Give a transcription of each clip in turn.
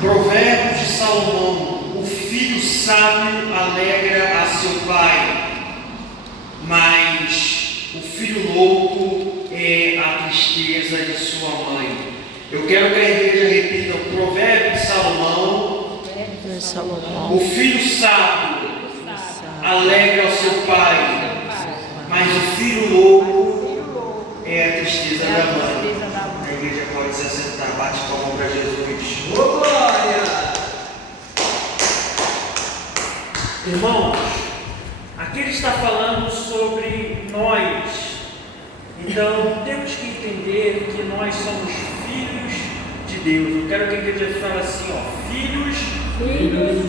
Provérbios de Salomão: o filho sábio alegra a seu pai, mas o filho louco é a tristeza de sua mãe. Eu quero que a igreja repita o provérbio de Salomão: o filho sábio alegra o seu pai, mas o filho louco é a tristeza da mãe. A igreja pode se assentar, bate palma para Jesus. Oh, glória! Irmãos, aqui ele está falando sobre nós. Então temos que entender que nós somos filhos de Deus. Eu quero que a igreja fale assim, filhos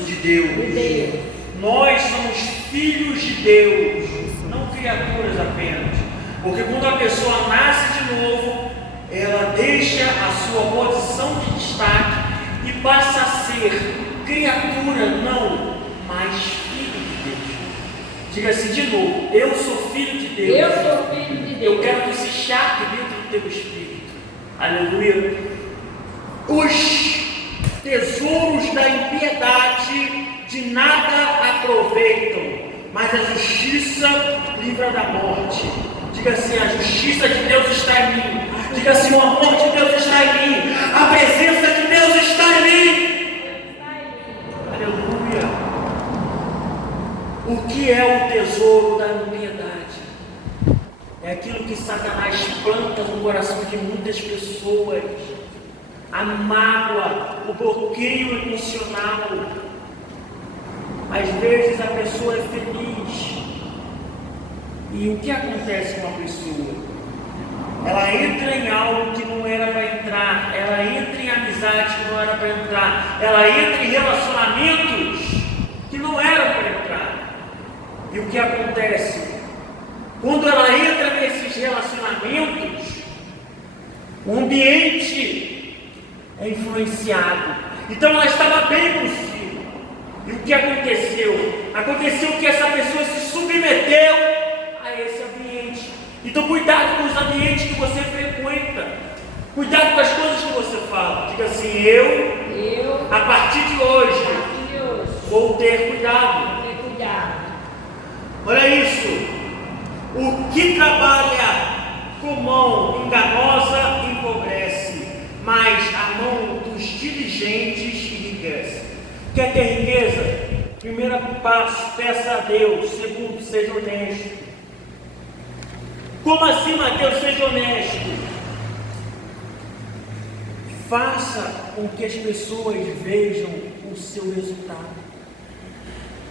de Deus. Nós somos filhos de Deus, não criaturas apenas. Porque quando a pessoa nasce de novo, ela deixa a sua posição de destaque e passa a ser criatura, não, mas filho de Deus. Diga assim de novo: eu sou filho de Deus. Eu sou filho de Deus. Eu quero que se charque dentro do teu espírito. Aleluia. Os tesouros da impiedade de nada aproveitam, mas a justiça livra da morte. Diga assim: a justiça de Deus está em mim. Diga assim: o amor de Deus está em mim. A presença de Deus está em mim. Aleluia. O que é o tesouro da impiedade? É aquilo que Satanás planta no coração de muitas pessoas. A mágoa, o bloqueio emocional. Às vezes a pessoa é feliz. E o que acontece com a pessoa? Ela entra em algo que não era para entrar. Ela entra em amizade que não era para entrar. Ela entra em relacionamentos que não eram para entrar. E o que acontece? Quando ela entra nesses relacionamentos, o ambiente é influenciado. Então ela estava bem consigo. E o que aconteceu? Aconteceu que essa pessoa se submeteu a esse ambiente. Então cuidado com os ambientes que você frequenta. Cuidado com as coisas que você fala. Diga assim: eu a partir de hoje, vou ter cuidado. Olha isso. O que trabalha com mão enganosa empobrece, mas a mão dos diligentes enriquece. Quer ter riqueza? Primeiro passo, peça a Deus. Segundo, seja honesto. Como assim, Mateus? Seja honesto. Faça com que as pessoas vejam o seu resultado.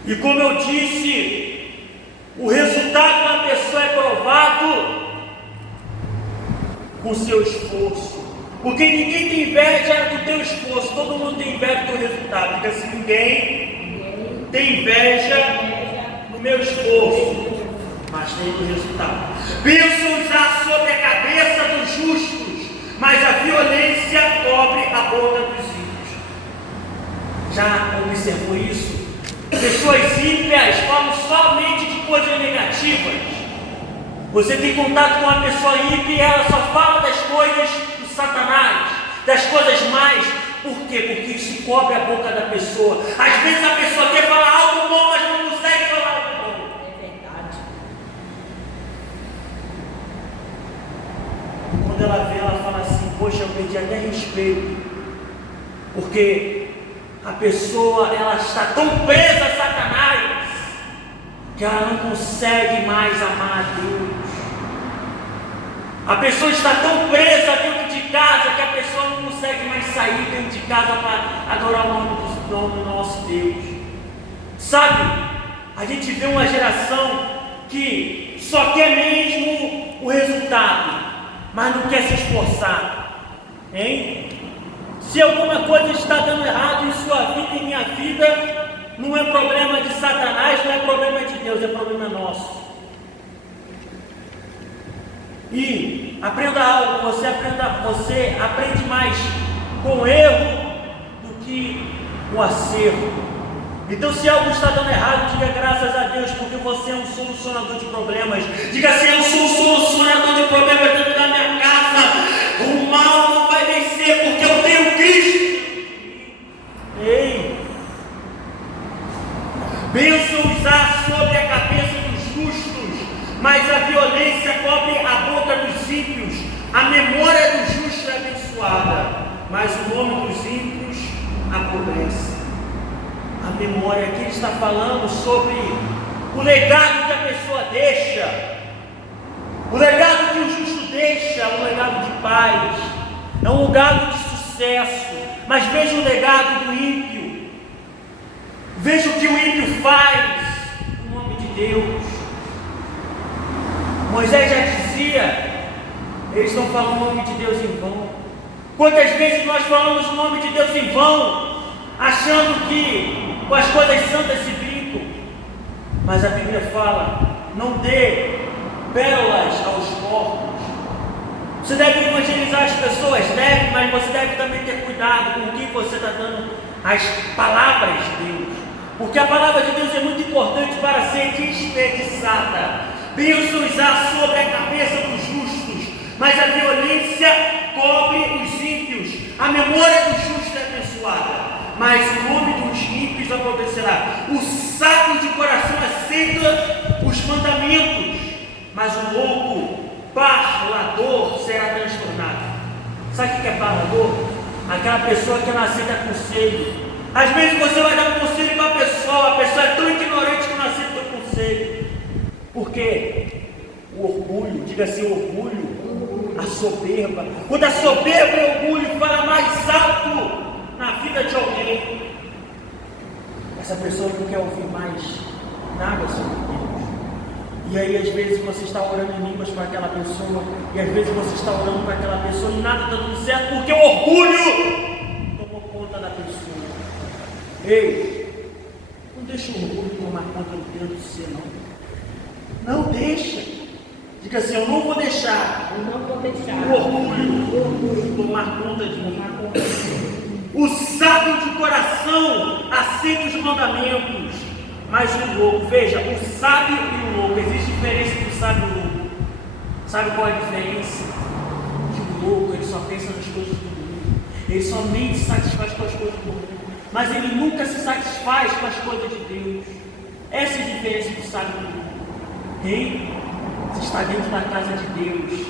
E como eu disse, o resultado da pessoa é provado com o seu esforço. Porque ninguém tem inveja do teu esforço, todo mundo tem inveja do teu resultado. Diga assim: ninguém tem inveja do meu esforço, mas tem do resultado. Penso usar sobre a cabeça dos justos, mas a violência cobre a boca dos ímpios. Já observou isso? Pessoas ímpias falam somente de coisas negativas. Você tem contato com uma pessoa ímpia e ela só fala das coisas do Satanás, das coisas mais. Por quê? Porque isso cobre a boca da pessoa. Às vezes a pessoa quer falar algo bom, mas não consegue falar algo bom. É verdade. Quando ela vê, ela fala assim: poxa, eu perdi até respeito. Porque a pessoa, ela está tão presa a Satanás que ela não consegue mais amar a Deus. A pessoa está tão presa dentro de casa que a pessoa não consegue mais sair dentro de casa para adorar o nome do nosso Deus. Sabe, a gente vê uma geração que só quer mesmo o resultado, mas não quer se esforçar, hein? Se alguma coisa está dando errado em sua vida e minha vida, não é problema de Satanás, não é problema de Deus, é problema nosso. E aprenda algo, você aprende mais com o erro do que com o acerto. Então, se algo está dando errado, diga graças a Deus, porque você é um solucionador de problemas. Diga assim: eu sou um solucionador de problemas dentro da minha casa. O mal não vai vencer, porque eu tenho Cristo. mas o nome dos ímpios apodrece. A memória, aqui ele está falando sobre o legado que a pessoa deixa, o legado que o justo deixa, um legado de paz, é um legado de sucesso. Mas veja o legado do ímpio, veja o que o ímpio faz em nome de Deus. Moisés já dizia, eles estão falando o nome de Deus em vão. Quantas vezes nós falamos o nome de Deus em vão, achando que com as coisas santas se brincam? Mas a Bíblia fala, não dê pérolas aos porcos. Você deve evangelizar as pessoas, deve, mas você deve também ter cuidado com o que você está dando as palavras de Deus, porque a palavra de Deus é muito importante para ser desperdiçada. Bênçãos há sobre a cabeça dos justos, mas a violência cobre os ímpios. A memória do justo é abençoada, mas o nome dos ímpios acontecerá. O sábio de coração aceita os mandamentos, mas o louco, parlador, será transtornado. Sabe o que é parlador? Aquela pessoa que não aceita conselho. Às vezes você vai dar um conselho para a pessoa é tão ignorante que não aceita o teu conselho. Por quê? O orgulho, diga assim, o orgulho, a soberba. Quando a soberba e o orgulho fala mais alto na vida de alguém, essa pessoa não quer ouvir mais nada sobre Deus. E aí às vezes você está orando em línguas para aquela pessoa, e às vezes você está orando para aquela pessoa e nada está dando certo, porque o orgulho tomou conta da pessoa. Ei, não deixa o orgulho tomar conta do Deus de você, não. Não deixa. Diga assim, eu não vou deixar, o orgulho tomar conta de mim. O sábio de coração aceita os mandamentos, mas o louco, veja, o sábio e o louco, existe diferença entre o sábio e o louco. Sabe qual é a diferença? Que o louco, ele só pensa nas coisas do mundo, ele somente se satisfaz com as coisas do mundo, mas ele nunca se satisfaz com as coisas de Deus. Essa é a diferença do sábio e do louco. Ei, você está dentro da casa de Deus,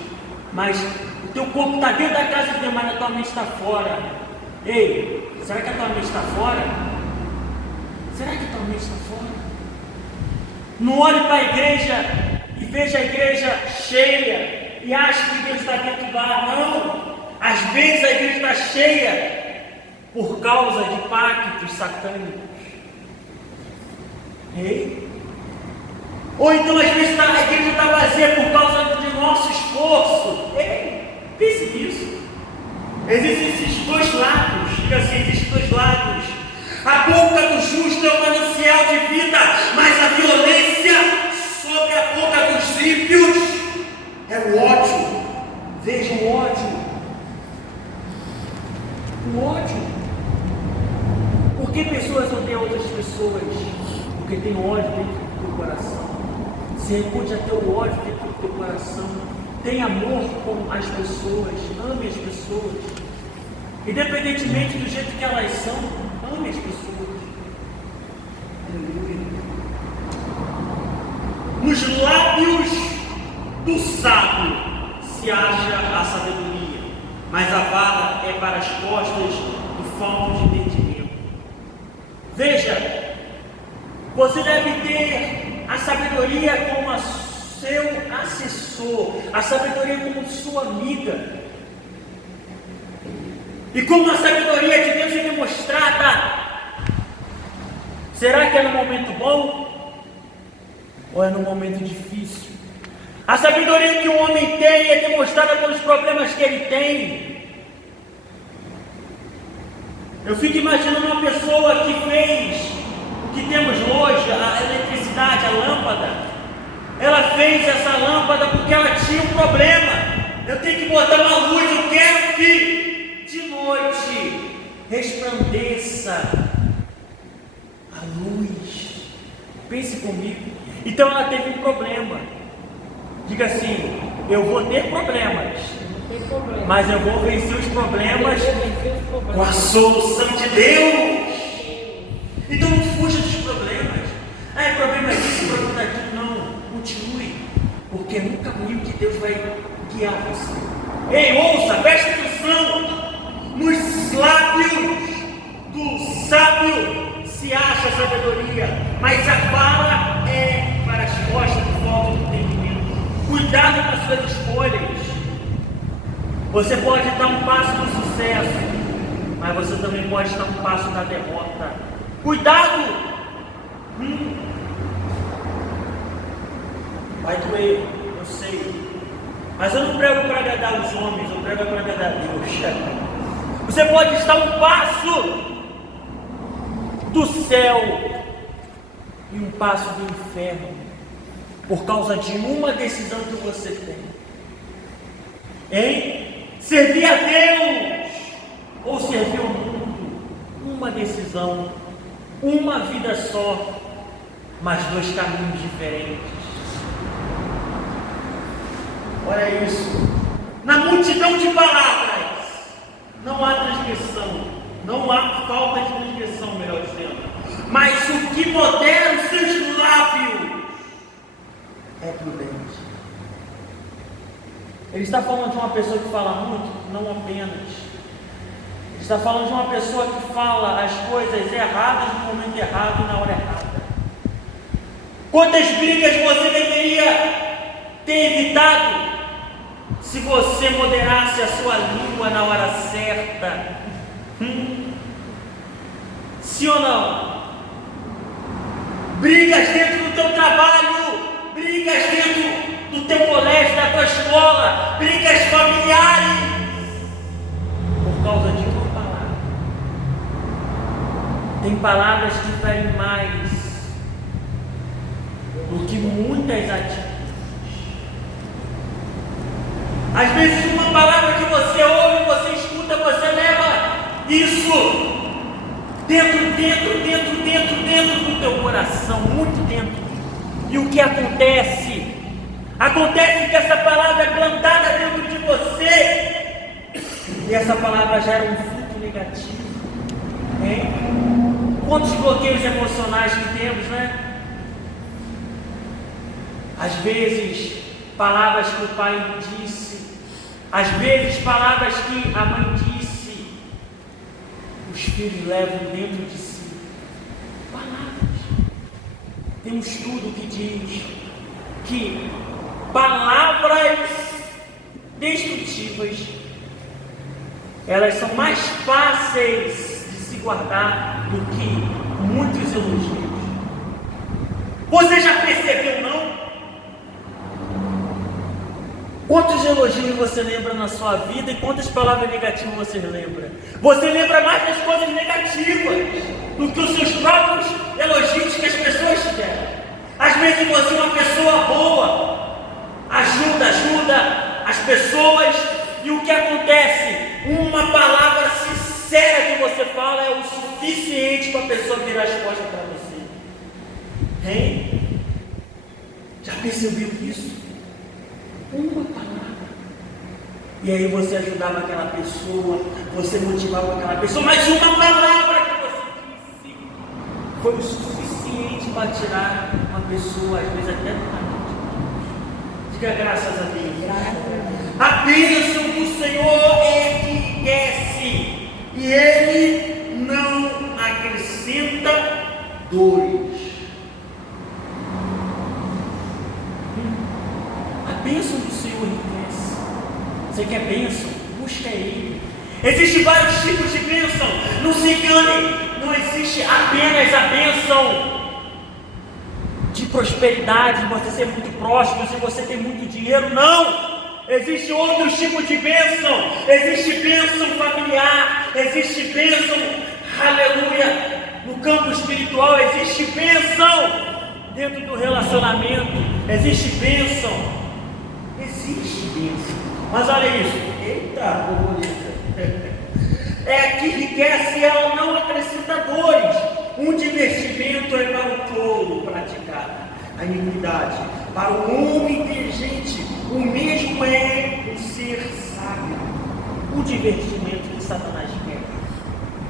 mas o teu corpo está dentro da casa de Deus, mas a tua mente está fora. Ei, será que a tua mente está fora? Será que a tua mente está fora? Não olhe para a igreja e veja a igreja cheia e ache que Deus está dentro lá. Não, às vezes a igreja está cheia por causa de pactos satânicos. Ei? Ou então às vezes a igreja está vazia por causa de nosso esforço. Ei, pense nisso. Existem esses dois lados, diga assim, existem dois lados. A boca do justo é um manancial de vida, mas a violência sobre a boca dos ímpios é o ódio. Veja o ódio. O ódio. Por que pessoas odeiam outras pessoas? Porque tem ódio dentro do teu coração. Se recude a ter o ódio dentro do teu coração. Tem amor com as pessoas, ame as pessoas, independentemente do jeito que elas são, ame as pessoas. Aleluia. Nos lábios do sábio se acha a sabedoria, mas a vara é para as costas do falto de entendimento. Veja, você deve ter a sabedoria como seu assessor, a sabedoria como sua amiga. E como a sabedoria de Deus é demonstrada, será que é no momento bom ou é no momento difícil? A sabedoria que o homem tem é demonstrada pelos problemas que ele tem. Eu fico imaginando uma pessoa que fez o que temos hoje, a eletricidade, a lâmpada. Ela fez essa lâmpada porque ela tinha um problema. Eu tenho que botar uma luz, eu quero que de noite resplandeça a luz. Pense comigo. Então ela teve um problema. Diga assim, eu vou ter problemas, mas eu vou vencer os problemas com a solução de Deus. Então não fuja dos problemas. É problema disso, problema daquilo. Não, continue, porque é no caminho que Deus vai guiar você. Ei, ouça, preste atenção. Nos sabedoria, mas a bala é para as costas de falta de entendimento. Cuidado com as suas escolhas. Você pode dar um passo do sucesso, mas você também pode dar um passo da derrota. Cuidado! Vai doer, eu sei. Mas eu não prego para agradar os homens, eu prego para agradar Deus. Você pode estar um passo do céu e um passo do inferno, por causa de uma decisão que você tem. Hein? Servir a Deus ou servir ao mundo. Uma decisão, uma vida só, mas dois caminhos diferentes. Olha isso. Na multidão de palavras não há transgressão, não há falta de transgressão, melhor dizendo. Mas o que modera os seus lábios é prudente. Ele está falando de uma pessoa que fala muito, não apenas. Ele está falando de uma pessoa que fala as coisas erradas no momento errado e na hora errada. Quantas brigas você deveria ter evitado se você moderasse a sua língua na hora certa? Sim ou não? Brigas dentro do teu trabalho, brigas dentro do teu colégio, da tua escola, brigas familiares, por causa de uma palavra. Tem palavras que ferem mais do que muitas atitudes. Às vezes uma palavra que você ouve, você escuta, você leva isso dentro do teu coração, muito dentro. E o que acontece? Acontece que essa palavra é plantada dentro de você e essa palavra gera um fruto negativo. Hein? Quantos bloqueios emocionais que temos, né? Às vezes, palavras que o pai disse, às vezes, palavras que a mãe disse, os filhos levam dentro de si. Palavras. Tem um estudo que diz que palavras destrutivas, elas são mais fáceis de se guardar do que muitos elogios. Você já percebeu, não? Quantos elogios você lembra na sua vida e quantas palavras negativas você lembra? Você lembra mais das coisas negativas do que os seus próprios elogios que as pessoas te deram. Às vezes você é uma pessoa boa, ajuda as pessoas, e o que acontece? Uma palavra sincera que você fala é o suficiente para a pessoa virar as costas para você. Hein? Já percebeu isso? Uma palavra. E aí você ajudava aquela pessoa, você motivava aquela pessoa, mas uma palavra que você disse foi o suficiente para tirar uma pessoa, às vezes até do caminho de Deus. Diga graças a Deus. A bênção do Senhor é que desce, e Ele não acrescenta dores. A bênção do Senhor enriquece. Você quer bênção? Busca Ele. Existem vários tipos de bênção. Não se engane, não existe apenas a bênção de prosperidade, de você ser muito próspero, se você tem muito dinheiro. Não! Existe outros tipos de bênção. Existe bênção familiar, existe bênção, aleluia, no campo espiritual. Existe bênção dentro do relacionamento. Existe bênção. Existe bênção. Mas olha isso. Eita, bonita. É que enriquece, ela não acrescenta dores. Um divertimento é para o tolo praticar a iniquidade. Para o homem inteligente, o mesmo é o ser sábio. O divertimento que Satanás quer.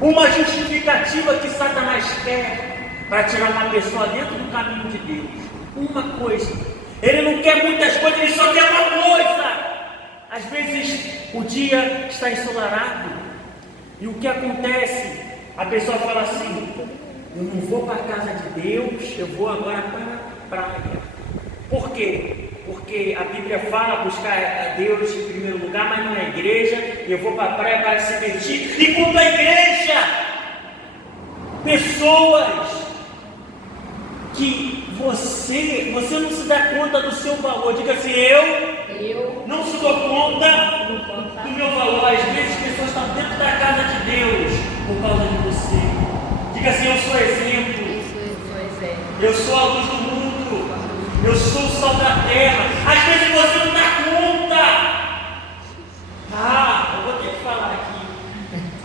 Uma justificativa que Satanás quer para tirar uma pessoa dentro do caminho de Deus. Uma coisa. Ele não quer muitas coisas, ele só quer uma coisa. Às vezes o dia está ensolarado. E o que acontece? A pessoa fala assim: eu não vou para a casa de Deus, eu vou agora para a praia. Por quê? Porque a Bíblia fala buscar a Deus em primeiro lugar, mas não é igreja. Eu vou para a praia para se divertir. E quanto à igreja, pessoas que você não se dá conta do seu valor. Diga assim, eu não se dou conta do meu valor. Às vezes as pessoas estão dentro da casa de Deus por causa de você. Diga assim, eu sou exemplo. Eu sou a luz do mundo. Eu sou o sol da terra. Às vezes você não dá conta. Eu vou ter que falar aqui.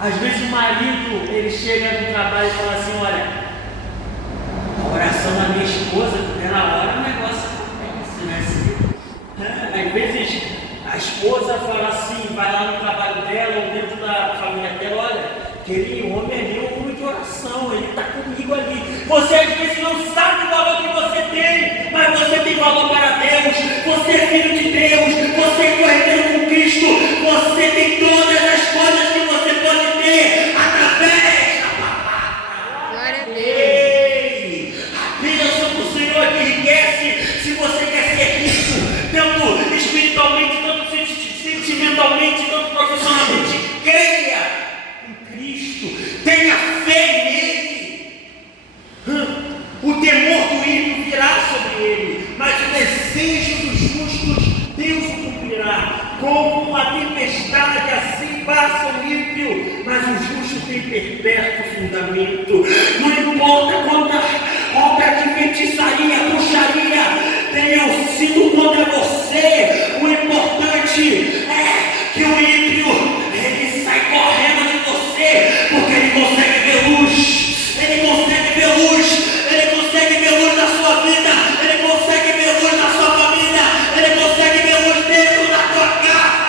Às vezes o marido, ele chega no trabalho e fala assim, olha, a oração da minha esposa, na hora o negócio acontece, né? Às vezes a esposa fala assim, vai lá no trabalho dela ou dentro da família dela, olha, aquele homem ali é um homem de oração, ele está comigo ali. Você às vezes não sabe o valor que você tem, mas você tem valor para Deus. Você é filho de Deus, você é cordeiro com Cristo, você tem todas as coisas que você pode ter através da palavra. Glória a Deus. Ei, a bênção do Senhor que enriquece. Se você quer ser rico, tanto espiritualmente, tanto sentimentalmente, tanto profissionalmente, creia. Tenha fé nele. O temor do ímpio virá sobre ele, mas o desejo dos justos Deus o cumprirá. Como uma tempestade assim passa o ímpio, mas o justo tem perpétuo fundamento. Não importa quanta obra de feitiçaria, bruxaria tenham sido contra você, o importante é que o ímpio ele sai correndo de você, porque ele consegue ver luz, ele consegue ver luz, ele consegue ver luz na sua vida, ele consegue ver luz na sua família, ele consegue ver luz dentro da tua casa.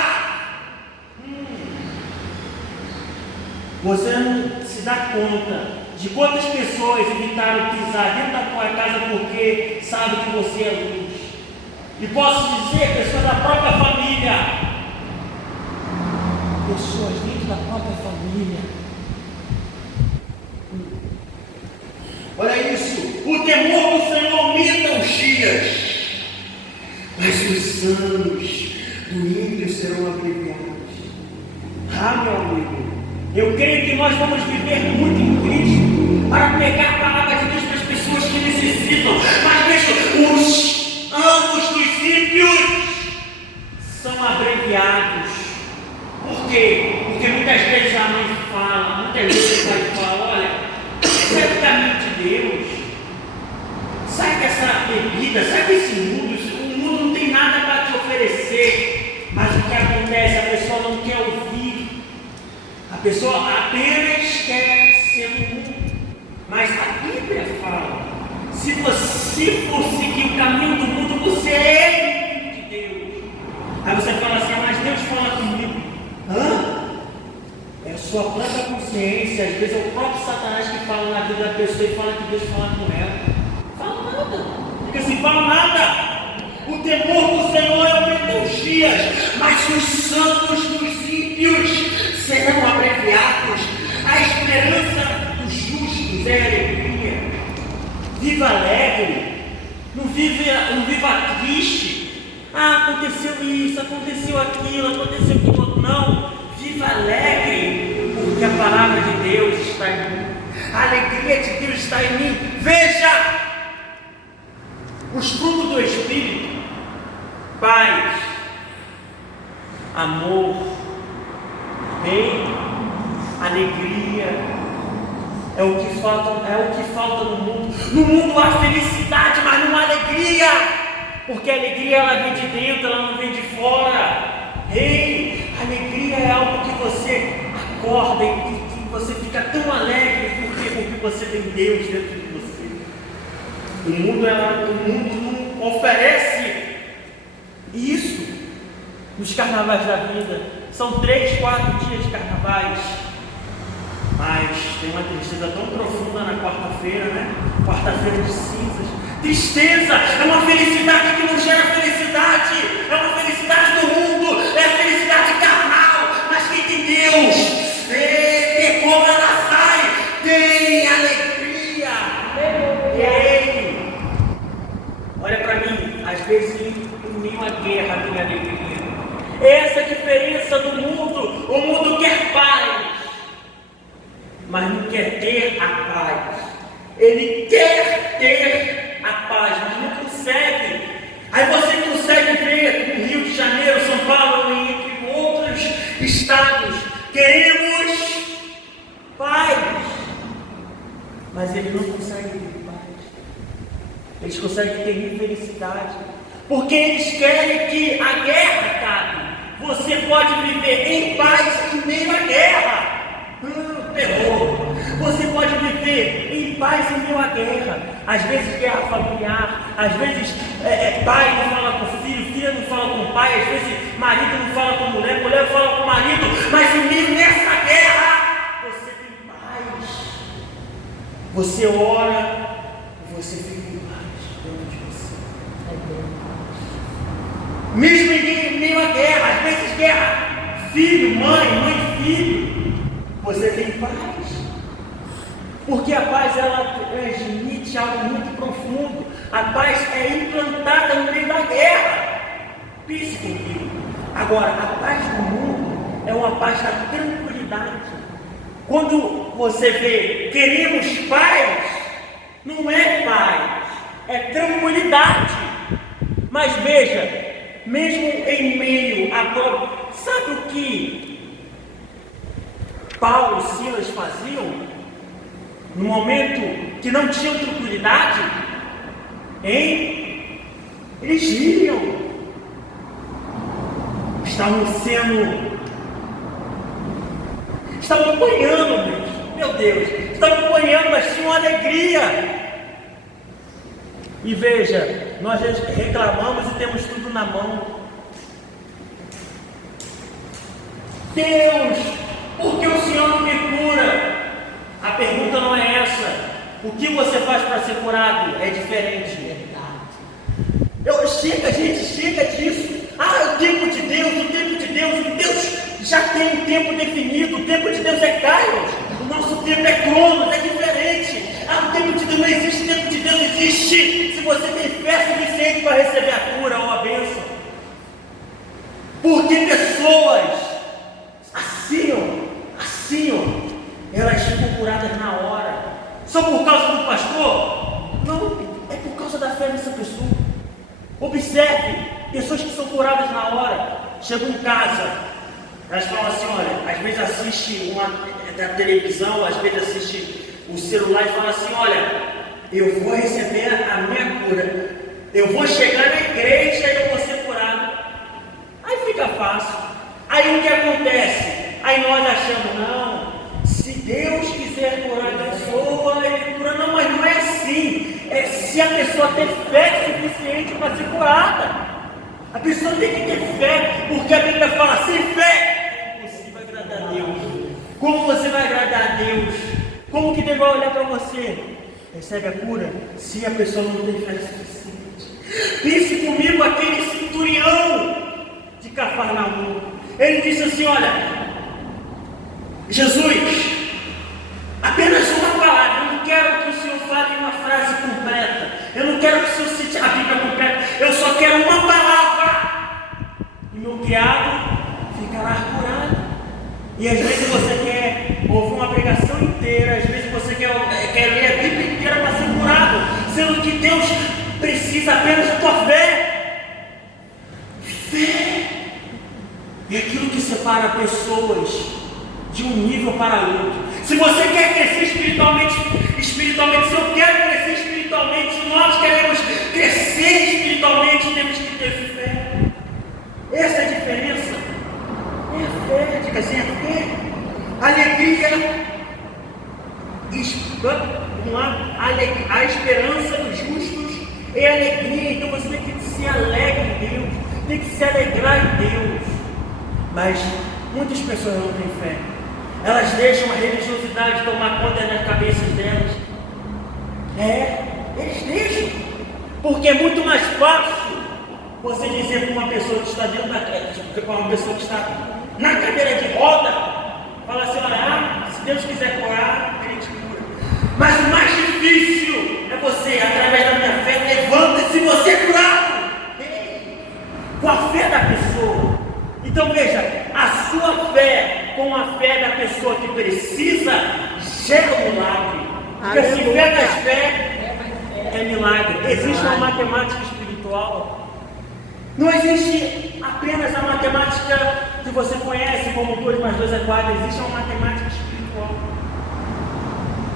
Você não se dá conta de quantas pessoas evitaram pisar dentro da tua casa porque sabe que você é luz. E posso dizer, pessoas da própria família, pessoas dentro da própria família. Olha isso, o temor do Senhor aumenta os dias, mas os anos do ímpio serão abreviados. Meu amigo, eu creio que nós vamos viver muito em Cristo para pegar a palavra de Deus para as pessoas que necessitam. Mas veja, os anos dos ímpios são abreviados. Por quê? Porque muitas vezes a mãe fala, muitas vezes o pai fala, olha, sai do caminho de Deus, sai dessa bebida, sai desse mundo, o mundo não tem nada para te oferecer. Mas o que acontece? A pessoa não quer ouvir, a pessoa apenas quer ser do mundo. Mas a Bíblia fala, se você for seguir o caminho do mundo, você é inimigo de Deus. Aí você fala assim, mas Deus fala comigo. É a sua própria consciência. Às vezes é o próprio Satanás que fala na vida da pessoa e fala que Deus fala com ela. Fala nada. Fica assim, fala nada. O temor do Senhor aumenta os dias, mas os santos dos ímpios serão abreviados. A esperança dos justos é alegria. Viva alegre. Não viva triste. Aconteceu isso, aconteceu aquilo, aconteceu aquilo. Não, viva alegre, porque a palavra de Deus está em mim, a alegria de Deus está em mim. Veja, os frutos do Espírito: paz, amor, bem, alegria. É o que falta no mundo. No mundo há felicidade, mas não há alegria. Porque a alegria ela vem de dentro, ela não vem de fora. A alegria é algo que você acorda e você fica tão alegre porque você tem Deus dentro de você. O mundo não oferece isso. Nos carnavais da vida, são 3, 4 dias de carnavais, mas tem uma tristeza tão profunda na quarta-feira, né? Quarta-feira de cinzas. Tristeza é uma felicidade que não gera felicidade, é uma felicidade do mundo, é a felicidade carnal. Mas quem tem Deus, como ela sai, tem alegria. mas não quer ter a paz. Ele quer ter a paz, mas não consegue. Aí você consegue ver no Rio de Janeiro, São Paulo e entre outros estados, queremos paz, mas eles não conseguem ter paz. Eles conseguem ter infelicidade, porque eles querem que a guerra acabe. Você pode viver em paz em meio à guerra. Terror. Você pode viver em paz em meio à guerra. Às vezes guerra familiar, às vezes pai não fala com filho, filha não fala com pai, às vezes marido não fala com mulher, mulher não fala com marido, mas em meio nessa guerra, você tem paz. Você ora e você fica em paz dentro de você. Mesmo em meio à guerra, às vezes guerra, filho, mãe, filho, você tem paz. Porque a paz, ela transmite algo muito profundo. A paz é implantada no meio da guerra. Pense comigo. Agora, a paz do mundo é uma paz da tranquilidade. Quando você vê, queremos paz, não é paz, é tranquilidade. Mas veja, mesmo em meio à prova, sabe o que Paulo e Silas faziam? No momento que não tinham tranquilidade, eles riam, estavam apanhando, meu Deus, estavam apanhando, mas tinham alegria. E veja, nós reclamamos e temos tudo na mão. Deus, por que o Senhor não me cura? A pergunta não é essa. O que você faz para ser curado é diferente. Chega disso. O tempo de Deus, Deus já tem um tempo definido. O tempo de Deus é Kairos. O nosso tempo é Cronos, é diferente. O tempo de Deus não existe, o tempo de Deus existe. Se você tem fé suficiente para receber a cura ou a bênção. Porque pessoas assim, elas ficam curadas na hora. Só por causa do pastor? Não, é por causa da fé dessa pessoa. Observe, pessoas que são curadas na hora, chegam em casa, elas falam assim, olha, às vezes assiste da televisão, às vezes assiste o celular e fala assim, olha, eu vou receber a minha cura, eu vou chegar na igreja e eu vou ser curado. Aí fica fácil. Aí o que acontece? Aí nós achamos, não, se Deus quiser curar a pessoa, Ele cura. Não, mas não é assim. É se a pessoa ter fé suficiente para ser curada. A pessoa tem que ter fé, porque a Bíblia fala, sem fé é impossível agradar a Deus. Como você vai agradar a Deus? Como que Deus vai olhar para você? Recebe a cura se a pessoa não tem fé suficiente. Pense comigo aquele centurião de Cafarnaum. Ele disse assim, olha, Jesus, apenas uma palavra, eu não quero que o Senhor fale uma frase completa, eu não quero que o Senhor cite a Bíblia completa, eu só quero uma palavra, e meu criado ficará curado. E às vezes você quer ouvir uma pregação inteira, às vezes você quer ler a Bíblia inteira para ser curado, sendo que Deus precisa apenas da tua fé. Fé é aquilo que separa pessoas de um nível para outro. Se você quer crescer espiritualmente, se eu quero crescer espiritualmente, se nós queremos crescer espiritualmente, temos que ter fé. Essa é a diferença. É a fé, diga assim, é fé. Alegria, vamos lá, a esperança dos justos é alegria. Então você tem que se alegrar em Deus, tem que se alegrar em Deus. Mas muitas pessoas não têm fé. Elas deixam a religiosidade tomar conta das cabeças delas. Eles deixam. Porque é muito mais fácil você dizer para uma pessoa que está dentro para uma pessoa que está na cadeira de roda, fala assim, olha, se Deus quiser curar, Ele te cura. Mas o mais difícil é você, através da minha fé, levanta-se e você é curado. Com a fé da pessoa. Então veja, a sua fé com a fé da pessoa que precisa gera um milagre. Porque assim, fé mais fé é milagre. Existe uma matemática espiritual. Não existe apenas a matemática que você conhece como 2 mais 2 é 4. Existe uma matemática espiritual.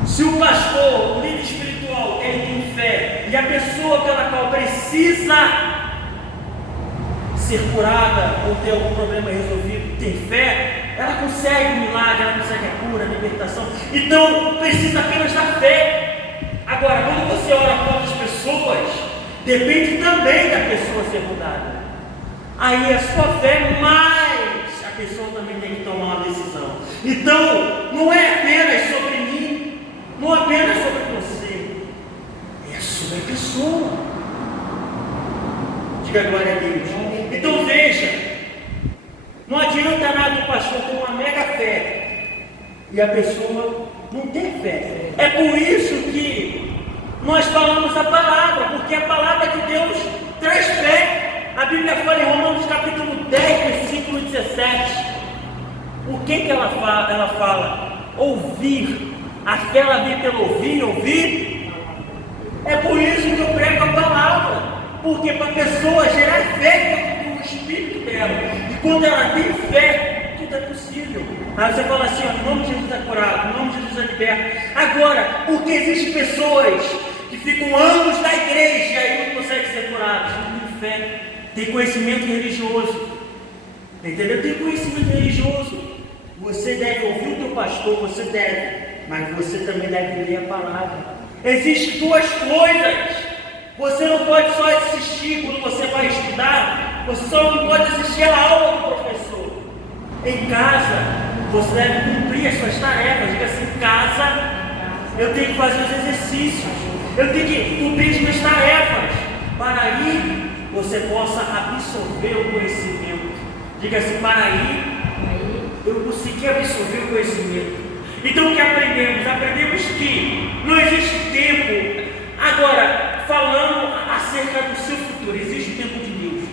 Se o pastor, o líder espiritual, ele tem fé, e a pessoa pela qual precisa ser curada ou ter algum problema resolvido tem fé, ela consegue um milagre, ela consegue a cura, a libertação. Então precisa apenas da fé. Agora, quando você ora por outras pessoas, depende também da pessoa ser mudada. Aí a sua fé, mas a pessoa também tem que tomar uma decisão. Então não é apenas sobre mim, não é apenas sobre você, é sobre a pessoa. Diga glória a Deus. Então veja, não adianta nada o pastor ter uma mega fé e a pessoa não ter fé. É por isso que nós falamos a palavra, porque a palavra de Deus traz fé. A Bíblia fala em Romanos capítulo 10, versículo 17. O que ela fala? Ela fala, ouvir. A fé ela vem pelo ouvir. É por isso que eu prego a palavra, porque para a pessoa gerar fé no espírito dela, e quando ela tem fé, tudo é possível. Aí você fala assim, ó, em nome de Jesus é curado, em nome de Jesus é liberto. Agora, porque existem pessoas que ficam anos na igreja e aí não conseguem ser curadas, não tem fé, tem conhecimento religioso, entendeu? Tem conhecimento religioso. Você deve ouvir o teu pastor, você deve, mas você também deve ler a palavra. Existem duas coisas. Você não pode só assistir quando você vai estudar, você só não pode assistir a aula do professor. Em casa, você deve cumprir as suas tarefas. Diga assim, em casa, eu tenho que fazer os exercícios, eu tenho que cumprir as minhas tarefas, para aí você possa absorver o conhecimento. Diga assim, para aí eu consegui absorver o conhecimento. Então o que aprendemos? Aprendemos que não existe tempo. Agora, falando acerca do seu futuro, existe o tempo de Deus.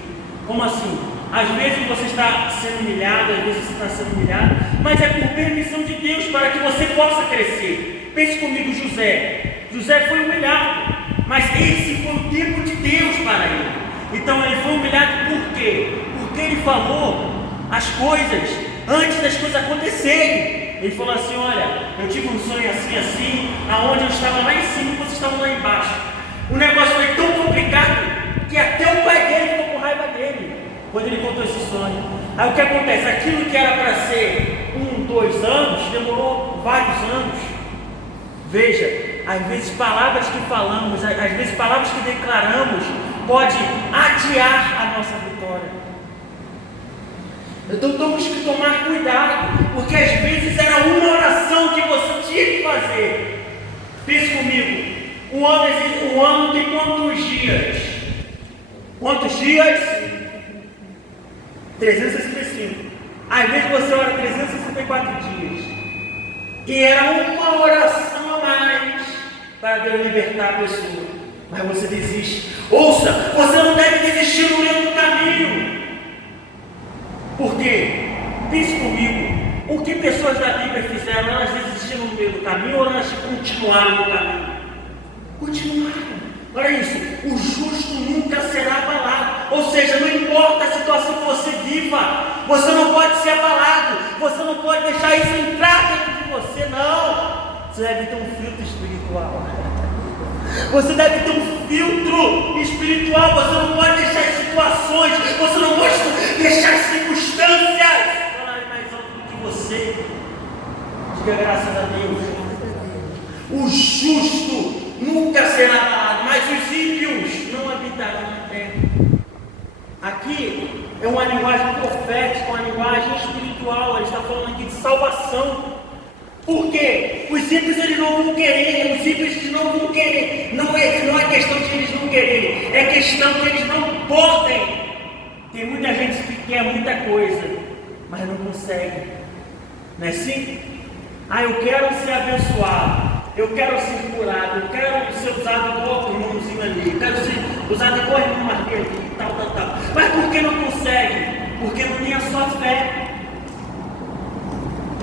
Como assim? Às vezes você está sendo humilhado, às vezes você está sendo humilhado, mas é por permissão de Deus, para que você possa crescer. Pense comigo, José. José foi humilhado, mas esse foi o tempo de Deus para ele. Então ele foi humilhado por quê? Porque ele falou as coisas antes das coisas acontecerem. Ele falou assim, olha, eu tive um sonho assim, assim, aonde eu estava lá em cima e vocês estavam lá embaixo. O negócio foi tão complicado que até o pai dele ficou com raiva dele quando ele contou esse sonho. Aí o que acontece? Aquilo que era para ser 1, 2 anos, demorou vários anos. Veja, às vezes palavras que falamos, às vezes palavras que declaramos, pode adiar a nossa vitória. Então temos que tomar cuidado, porque às vezes era uma oração que você tinha que fazer. Pense comigo, um ano tem quantos dias? Quantos dias? 365. Às vezes você ora 364 dias. E era uma oração a mais para Deus libertar a pessoa. Mas você desiste. Ouça, você não deve desistir no meio do caminho. Por quê? Pense comigo, o que pessoas da Bíblia fizeram? Elas desistiram no meio do caminho ou elas continuaram no caminho? Continuaram. Olha isso, o justo nunca será abalado. Ou seja, não importa a situação que você viva, você não pode ser abalado, você não pode deixar isso entrar dentro de você, não. Você deve ter um filtro espiritual. Você deve ter um filtro espiritual. Você não pode deixar as situações, você não pode deixar as circunstâncias falarem mais alto do que você. Diga graças a Deus. O justo nunca será abalado, mas os ímpios não habitarão na terra. Aqui é uma linguagem profética, uma linguagem espiritual. Ele está falando aqui de salvação. Por quê? Os ímpios eles não vão querer, os ímpios eles não vão querer. Não é questão de eles não quererem, é questão que eles não podem. Tem muita gente que quer muita coisa, mas não consegue. Não é assim? Eu quero ser abençoado, eu quero ser curado, eu quero ser usado igual o irmãozinho ali, eu quero ser usado igual o irmão Marquinhos ali, tal. Mas por que não consegue? Porque não tem a sua fé.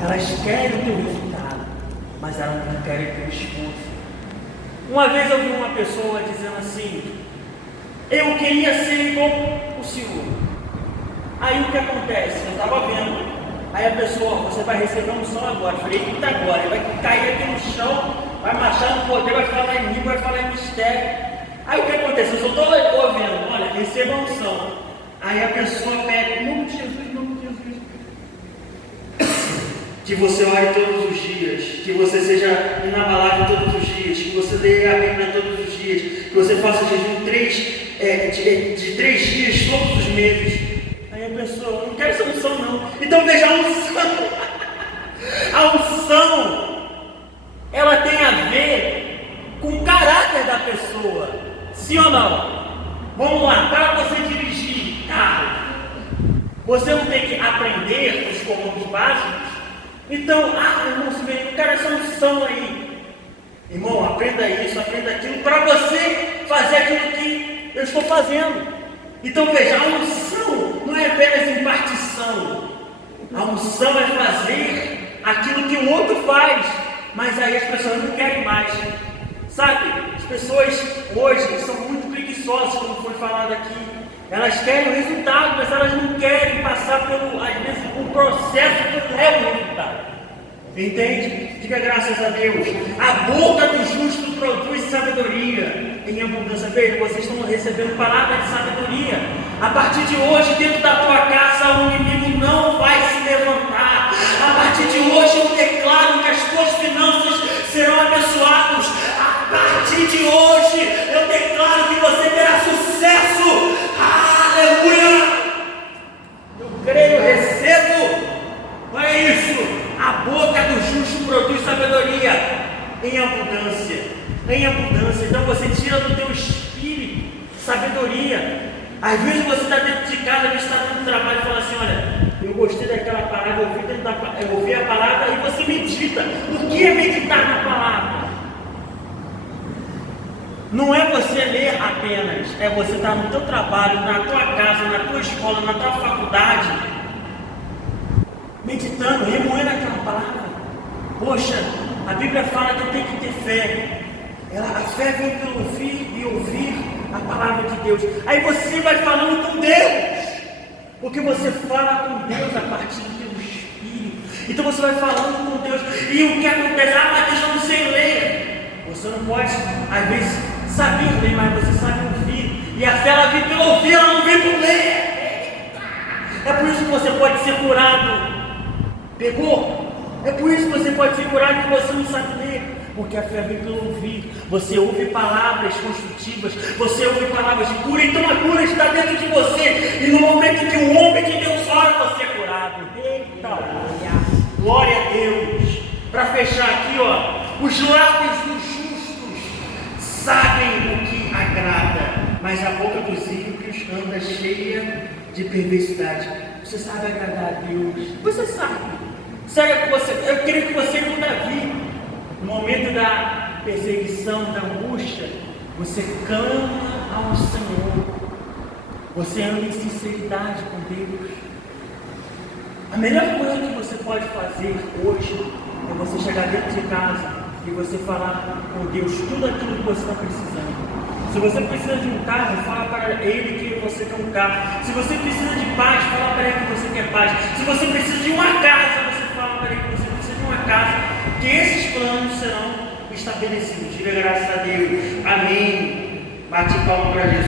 Elas querem o teu resultado, mas elas não querem ter esforço. Uma vez eu vi uma pessoa dizendo assim: eu queria ser igual o senhor. Aí o que acontece? Eu estava vendo. Aí a pessoa: você vai receber um som agora. Eu falei: eita, agora. Ele vai cair aqui no chão, vai marchar no poder, vai falar em língua, vai falar em mistério. Aí o que acontece? Eu só estou ouvindo: olha, receba um som. Aí a pessoa pega: em nome de Jesus, em nome de Jesus. Que você ore todos os dias, que você seja inabalável todos os dias, que você leia a Bíblia todos os dias, que você faça jejum de 3 dias todos os meses. Aí a pessoa: não quero essa unção não. Então veja a unção. A unção, ela tem a ver com o caráter da pessoa. Sim ou não? Vamos lá, para você dirigir carro, você não tem que aprender os comandos básicos? Então, irmão, se vem, eu quero essa unção aí. Irmão, aprenda isso, aprenda aquilo, para você fazer aquilo que eu estou fazendo. Então veja, a unção não é apenas impartição. A unção é fazer aquilo que o outro faz. Mas aí as pessoas não querem mais. Sabe, as pessoas hoje são muito preguiçosas, como foi falado aqui. Elas querem o resultado, mas elas não querem passar pelo, às vezes, o processo que leva o resultado. Entende? Diga graças a Deus. A boca do justo produz sabedoria em abundância. Veja, vocês estão recebendo palavra de sabedoria. A partir de hoje, dentro da tua casa, o inimigo não vai se levantar. A partir de hoje, eu declaro que as tuas finanças serão abençoadas. A partir de hoje, eu declaro que você terá sucesso. Aleluia! Eu creio, eu recebo. Olha isso. A boca do justo produz sabedoria em abundância. Em abundância. Então você tira do teu espírito sabedoria. Às vezes você está dentro de casa, às vezes está dentro do trabalho e fala assim: olha, eu gostei daquela palavra, eu ouvi a palavra, e você medita. O que é meditar na palavra? Não é você ler apenas, é você estar no teu trabalho, na tua casa, na tua escola, na tua faculdade, meditando, remoendo aquela palavra. Poxa, a Bíblia fala que eu tenho que ter fé. A fé vem pelo ouvir e ouvir a palavra de Deus. Aí você vai falando com Deus, porque você fala com Deus a partir do teu espírito. Então você vai falando com Deus. E o que acontece? Mas eu não sei ler. Você não pode, às vezes, saber ler, mas você sabe ouvir. E a fé, ela vem pelo ouvir, ela não vem por ler. É por isso que você pode ser curado. Pegou? É por isso que você pode ser curado, que você não sabe ler. Porque a fé vem pelo ouvir. Você ouve palavras construtivas, você ouve palavras de cura. Então a cura está dentro de você. E no momento que o homem de Deus ora, você é curado. Eita, glória a Deus. Para fechar aqui, os lábios dos justos sabem o que agrada, mas a boca dos ímpios anda cheia de perversidade. Você sabe agradar a Deus. Você sabe. Eu queria que você, como Davi, no momento da perseguição, da angústia, você clama ao Senhor. Você anda em sinceridade com Deus. A melhor coisa que você pode fazer hoje é você chegar dentro de casa e você falar com Deus tudo aquilo que você está precisando. Se você precisa de um carro, fala para Ele que você quer um carro. Se você precisa de paz, fala para Ele que você quer paz. Se você precisa de uma casa, você fala para Ele que você precisa de uma casa. Que esses planos serão estabelecidos. Diga graças a Deus. Amém. Bate palma para Jesus.